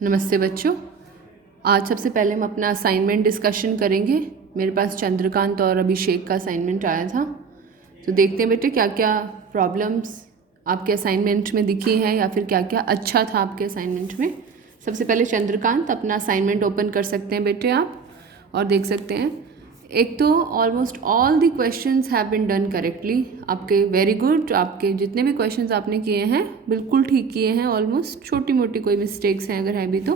नमस्ते बच्चों। आज सबसे पहले हम अपना असाइनमेंट डिस्कशन करेंगे। मेरे पास चंद्रकांत और अभिषेक का असाइनमेंट आया था, तो देखते हैं बेटे क्या क्या प्रॉब्लम्स आपके असाइनमेंट में दिखी हैं या फिर क्या क्या अच्छा था आपके असाइनमेंट में। सबसे पहले चंद्रकांत अपना असाइनमेंट ओपन कर सकते हैं बेटे आप, और देख सकते हैं। एक तो almost all the questions have been done correctly. आपके वेरी गुड, आपके जितने भी क्वेश्चंस आपने किए हैं बिल्कुल ठीक किए हैं। ऑलमोस्ट छोटी मोटी कोई मिस्टेक्स हैं अगर है भी तो।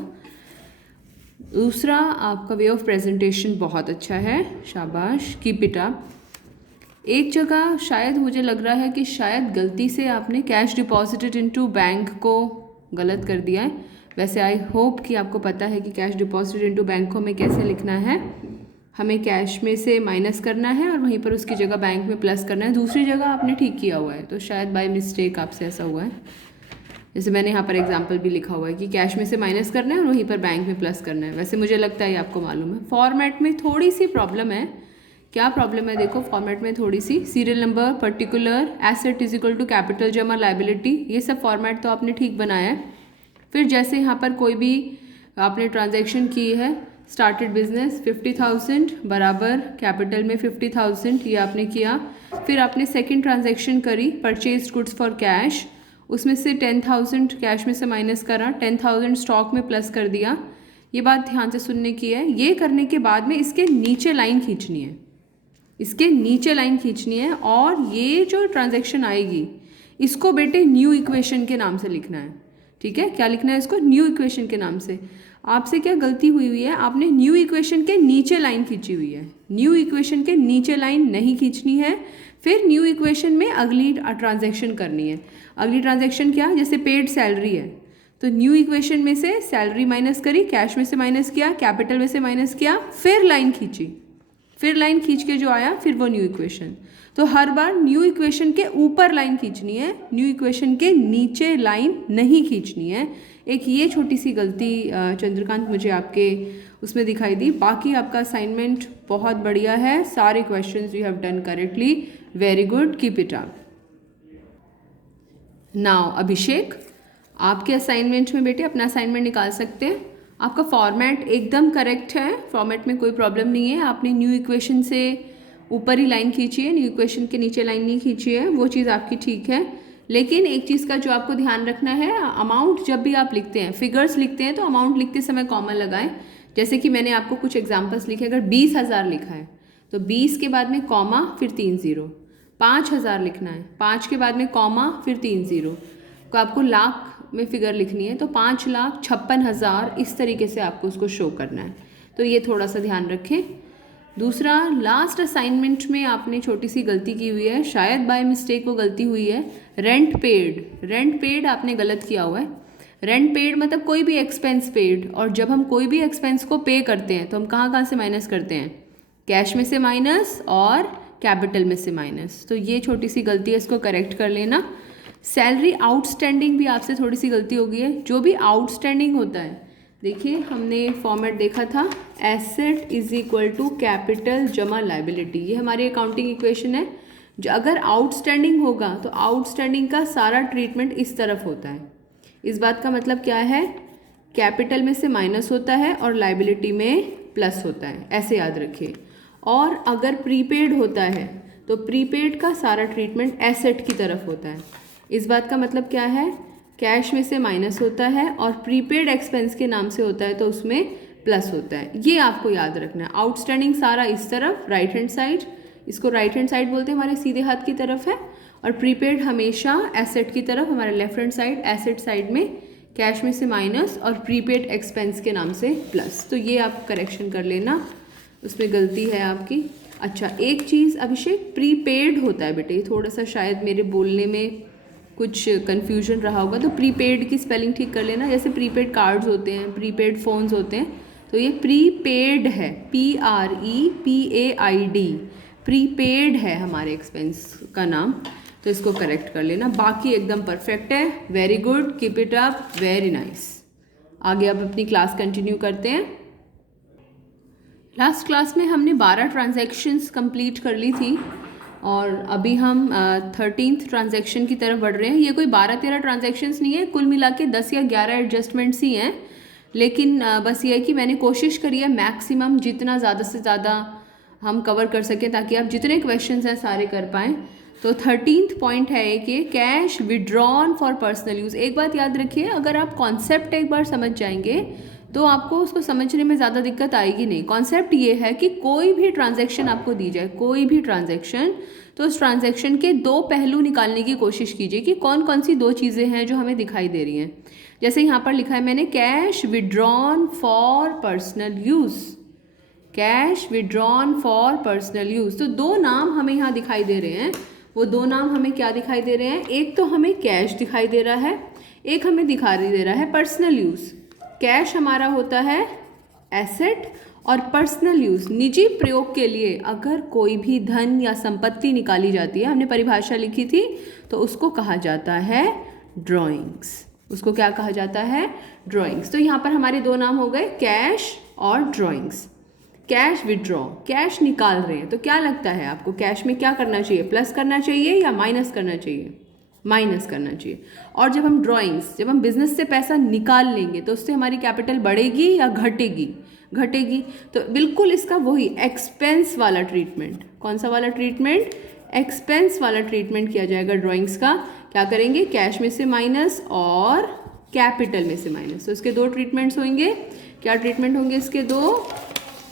दूसरा, आपका वे ऑफ प्रेजेंटेशन बहुत अच्छा है, शाबाश, कीप इट अप। एक जगह शायद मुझे लग रहा है कि शायद गलती से आपने कैश डिपॉजिटेड इनटू बैंक को गलत कर दिया है। वैसे आई होप कि आपको पता है कि कैश डिपॉजिटेड इनटू बैंक को हमें कैसे लिखना है। हमें कैश में से माइनस करना है और वहीं पर उसकी जगह बैंक में प्लस करना है। दूसरी जगह आपने ठीक किया हुआ है, तो शायद बाय मिस्टेक आपसे ऐसा हुआ है। जैसे मैंने यहाँ पर एग्जाम्पल भी लिखा हुआ है कि कैश में से माइनस करना है और वहीं पर बैंक में प्लस करना है। वैसे मुझे लगता है ये आपको मालूम है। फॉर्मेट में थोड़ी सी प्रॉब्लम है। क्या प्रॉब्लम है देखो, फॉर्मेट में थोड़ी सी, serial number, particular, asset is equal to capital जमा लाइबिलिटी, ये सब फॉर्मेट तो आपने ठीक बनाया है। फिर जैसे यहाँ पर कोई भी आपने ट्रांजैक्शन की है, स्टार्टेड बिजनेस 50,000 बराबर कैपिटल में 50,000, ये आपने किया। फिर आपने सेकंड ट्रांजैक्शन करी, परचेज गुड्स फॉर कैश, उसमें से 10,000 कैश में से माइनस करा, 10,000 स्टॉक में प्लस कर दिया। ये बात ध्यान से सुनने की है। ये करने के बाद में इसके नीचे लाइन खींचनी है, इसके नीचे लाइन खींचनी है, और ये जो ट्रांजैक्शन आएगी इसको बेटे न्यू इक्वेशन के नाम से लिखना है। ठीक है, क्या लिखना है इसको? न्यू इक्वेशन के नाम से। आपसे क्या गलती हुई हुई है, आपने न्यू इक्वेशन के नीचे लाइन खींची हुई है। न्यू इक्वेशन के नीचे लाइन नहीं खींचनी है। फिर न्यू इक्वेशन में अगली ट्रांजैक्शन करनी है। अगली ट्रांजैक्शन क्या? जैसे पेड सैलरी है, तो न्यू इक्वेशन में से सैलरी माइनस करी, कैश में से माइनस किया, कैपिटल में से माइनस किया, फिर लाइन खींची, फिर लाइन खींच के जो आया फिर वो न्यू इक्वेशन। तो हर बार न्यू इक्वेशन के ऊपर लाइन खींचनी है, न्यू इक्वेशन के नीचे लाइन नहीं खींचनी है। एक ये छोटी सी गलती चंद्रकांत मुझे आपके उसमें दिखाई दी। बाकी आपका असाइनमेंट बहुत बढ़िया है, सारे questions you have done correctly, very good, keep it up. Now Abhishek, आपके असाइनमेंट में बेटे अपना असाइनमेंट निकाल सकते हैं। आपका फॉर्मेट एकदम करेक्ट है, फॉर्मेट में कोई प्रॉब्लम नहीं है। आपने न्यू इक्वेशन से ऊपर ही लाइन खींची है, न्यू इक्वेशन के नीचे लाइन नहीं खींची है, वो चीज़ आपकी ठीक है। लेकिन एक चीज़ का जो आपको ध्यान रखना है, अमाउंट जब भी आप लिखते हैं, फिगर्स लिखते हैं, तो अमाउंट लिखते समय कॉमा लगाएं। जैसे कि मैंने आपको कुछ एग्जाम्पल्स लिखे, अगर 20,000 लिखा है तो 20 के बाद में कॉमा फिर 3 जीरो। 5,000 लिखना है, 5 के बाद में कॉमा फिर 3 जीरो। तो आपको लाख में फिगर लिखनी है तो 5,56,000, इस तरीके से आपको उसको शो करना है। तो ये थोड़ा सा ध्यान रखें। दूसरा, लास्ट असाइनमेंट में आपने छोटी सी गलती की हुई है, शायद बाय मिस्टेक वो गलती हुई है। रेंट पेड, रेंट पेड आपने गलत किया हुआ है। रेंट पेड मतलब कोई भी एक्सपेंस पेड, और जब हम कोई भी एक्सपेंस को पे करते हैं तो हम कहाँ कहाँ से माइनस करते हैं? कैश में से माइनस और कैपिटल में से माइनस। तो ये छोटी सी गलती है, इसको करेक्ट कर लेना। सैलरी आउटस्टैंडिंग भी आपसे थोड़ी सी गलती हो गई है। जो भी आउटस्टैंडिंग होता है, देखिए हमने फॉर्मेट देखा था, asset is equal to capital जमा लाइबिलिटी, ये हमारी अकाउंटिंग इक्वेशन है। जो अगर आउटस्टैंडिंग होगा तो आउटस्टैंडिंग का सारा ट्रीटमेंट इस तरफ होता है। इस बात का मतलब क्या है? कैपिटल में से माइनस होता है और लाइबिलिटी में प्लस होता है, ऐसे याद रखिए। और अगर प्रीपेड होता है तो प्रीपेड का सारा ट्रीटमेंट एसेट की तरफ होता है। इस बात का मतलब क्या है? कैश में से माइनस होता है और प्रीपेड एक्सपेंस के नाम से होता है तो उसमें प्लस होता है। ये आपको याद रखना है। आउटस्टैंडिंग सारा इस तरफ, राइट हैंड साइड, इसको राइट हैंड साइड बोलते हैं, हमारे सीधे हाथ की तरफ है। और प्रीपेड हमेशा एसेट की तरफ, हमारे left hand side, asset side में कैश में से माइनस और प्रीपेड एक्सपेंस के नाम से प्लस। तो ये आप करेक्शन कर लेना, उसमें गलती है आपकी। अच्छा, एक चीज़ अभिषेक, प्रीपेड होता है बेटे, थोड़ा सा शायद मेरे बोलने में कुछ कन्फ्यूजन रहा होगा, तो प्रीपेड की स्पेलिंग ठीक कर लेना। जैसे प्रीपेड कार्ड्स होते हैं, प्रीपेड फ़ोन्स होते हैं, तो ये प्रीपेड है, PREPAID, प्रीपेड है हमारे एक्सपेंस का नाम। तो इसको करेक्ट कर लेना। बाकी एकदम परफेक्ट है, very good, keep it up, very nice. आगे अब अपनी क्लास कंटिन्यू करते हैं। लास्ट क्लास में हमने 12 ट्रांजैक्शंस कंप्लीट कर ली थी और अभी हम 13th ट्रांजैक्शन की तरफ बढ़ रहे हैं। ये कोई 12-13 ट्रांजैक्शंस नहीं है, कुल मिला के 10 या 11 एडजस्टमेंट्स ही हैं। लेकिन बस ये है कि मैंने कोशिश करी है मैक्सिमम जितना ज़्यादा से ज़्यादा हम कवर कर सकें ताकि आप जितने क्वेश्चंस हैं सारे कर पाएँ। तो 13th पॉइंट है कि cash withdrawn for personal use. एक बात याद रखिए, अगर आप कॉन्सेप्ट एक बार समझ जाएंगे तो आपको उसको समझने में ज़्यादा दिक्कत आएगी नहीं। कॉन्सेप्ट ये है कि कोई भी ट्रांजैक्शन आपको दी जाए, कोई भी ट्रांजैक्शन, तो उस ट्रांजैक्शन के दो पहलू निकालने की कोशिश कीजिए कि कौन कौन सी दो चीज़ें हैं जो हमें दिखाई दे रही हैं। जैसे यहाँ पर लिखा है मैंने cash withdrawn for personal use, cash withdrawn for personal use. तो दो नाम हमें यहाँ दिखाई दे रहे हैं। वो दो नाम हमें क्या दिखाई दे रहे हैं? एक तो हमें कैश दिखाई दे रहा है, एक हमें दिखाई दे रहा है पर्सनल यूज़। कैश हमारा होता है एसेट और पर्सनल यूज़ निजी प्रयोग के लिए अगर कोई भी धन या संपत्ति निकाली जाती है, हमने परिभाषा लिखी थी, तो उसको कहा जाता है ड्राइंग्स। उसको क्या कहा जाता है? ड्राइंग्स। तो यहाँ पर हमारे दो नाम हो गए, कैश और ड्राइंग्स। कैश विड्रॉ, कैश निकाल रहे हैं, तो क्या लगता है आपको कैश में क्या करना चाहिए? प्लस करना चाहिए या माइनस करना चाहिए? माइनस करना चाहिए। और जब हम ड्राइंग्स, जब हम बिजनेस से पैसा निकाल लेंगे तो उससे हमारी कैपिटल बढ़ेगी या घटेगी? घटेगी। तो बिल्कुल इसका वही एक्सपेंस वाला ट्रीटमेंट, कौन सा वाला ट्रीटमेंट? एक्सपेंस वाला ट्रीटमेंट किया जाएगा ड्राइंग्स का। क्या करेंगे? कैश में से माइनस और कैपिटल में से माइनस। तो इसके दो ट्रीटमेंट्स होंगे। क्या ट्रीटमेंट होंगे इसके? दो,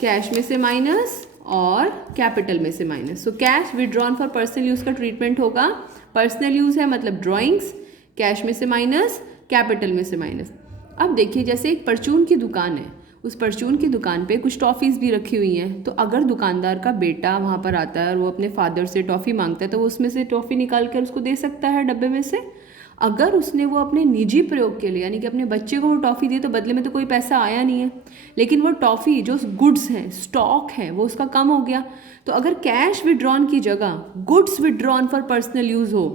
कैश में से माइनस और कैपिटल में से minus. So cash withdrawn for personal use का ट्रीटमेंट होगा, पर्सनल यूज़ है मतलब ड्राइंग्स, कैश में से माइनस, कैपिटल में से माइनस। अब देखिए जैसे एक परचून की दुकान है, उस परचून की दुकान पे कुछ टॉफ़ीज़ भी रखी हुई हैं। तो अगर दुकानदार का बेटा वहाँ पर आता है और वो अपने फादर से टॉफ़ी मांगता है तो वो उसमें से टॉफ़ी निकाल कर उसको दे सकता है डब्बे में से। अगर उसने वो अपने निजी प्रयोग के लिए यानी कि अपने बच्चे को वो टॉफ़ी दी तो बदले में तो कोई पैसा आया नहीं है, लेकिन वो टॉफ़ी जो गुड्स हैं, स्टॉक है, वो उसका कम हो गया। तो अगर कैश विड्रॉन की जगह goods withdrawn for personal use हो,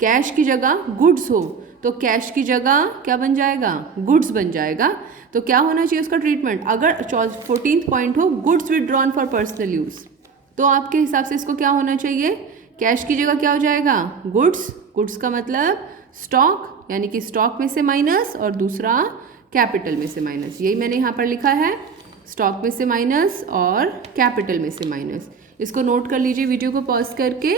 कैश की जगह गुड्स हो, तो कैश की जगह क्या बन जाएगा? गुड्स बन जाएगा। तो क्या होना चाहिए उसका ट्रीटमेंट? अगर 14th पॉइंट हो goods withdrawn for personal use, तो आपके हिसाब से इसको क्या होना चाहिए? कैश की जगह क्या हो जाएगा? गुड्स। गुड्स का मतलब स्टॉक, यानी कि स्टॉक में से माइनस और दूसरा कैपिटल में से माइनस। यही मैंने यहाँ पर लिखा है, स्टॉक में से माइनस और कैपिटल में से माइनस। इसको नोट कर लीजिए वीडियो को पॉज करके।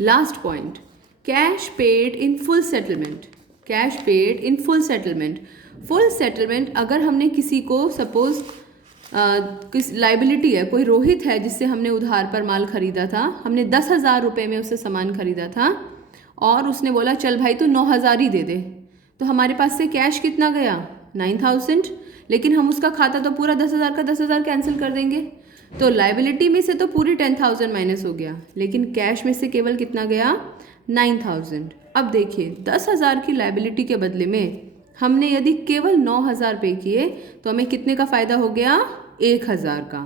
Last point, cash paid in full settlement. Cash paid in full settlement. Full settlement अगर हमने किसी को सपोज किस लाइबिलिटी है, कोई रोहित है जिससे हमने उधार पर माल खरीदा था, हमने 10,000 रुपये में उससे सामान खरीदा था और उसने बोला चल भाई तू 9,000 ही दे दे, तो हमारे पास से कैश कितना गया? 9,000। लेकिन हम उसका खाता तो पूरा 10,000 का 10,000 कैंसिल कर देंगे, तो लाइबिलिटी में से तो पूरी 10,000 माइनस हो गया, लेकिन कैश में से केवल कितना गया? 9,000। अब देखिए 10,000 की लाइबिलिटी के बदले में हमने यदि केवल 9,000 पे किए तो हमें कितने का फ़ायदा हो गया? 1,000 का,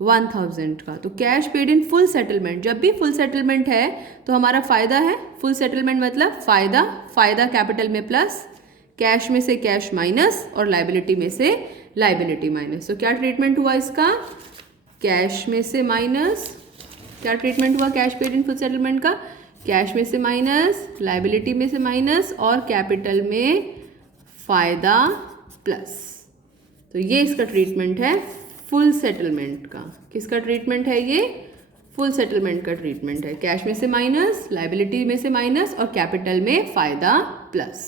1,000 का। तो cash paid in full settlement, जब भी फुल सेटलमेंट है तो हमारा फ़ायदा है। फुल सेटलमेंट मतलब फ़ायदा, फ़ायदा कैपिटल में प्लस, कैश में से कैश माइनस और लाइबिलिटी में से लाइबिलिटी माइनस। तो क्या ट्रीटमेंट हुआ इसका? कैश में से माइनस, क्या ट्रीटमेंट हुआ cash paid in full settlement का? कैश में से माइनस, लाइबिलिटी में से माइनस और कैपिटल में फ़ायदा प्लस। तो ये इसका ट्रीटमेंट है फुल सेटलमेंट का। किसका ट्रीटमेंट है ये? फुल सेटलमेंट का ट्रीटमेंट है। कैश में से माइनस, लाइबिलिटी में से माइनस और कैपिटल में फ़ायदा प्लस।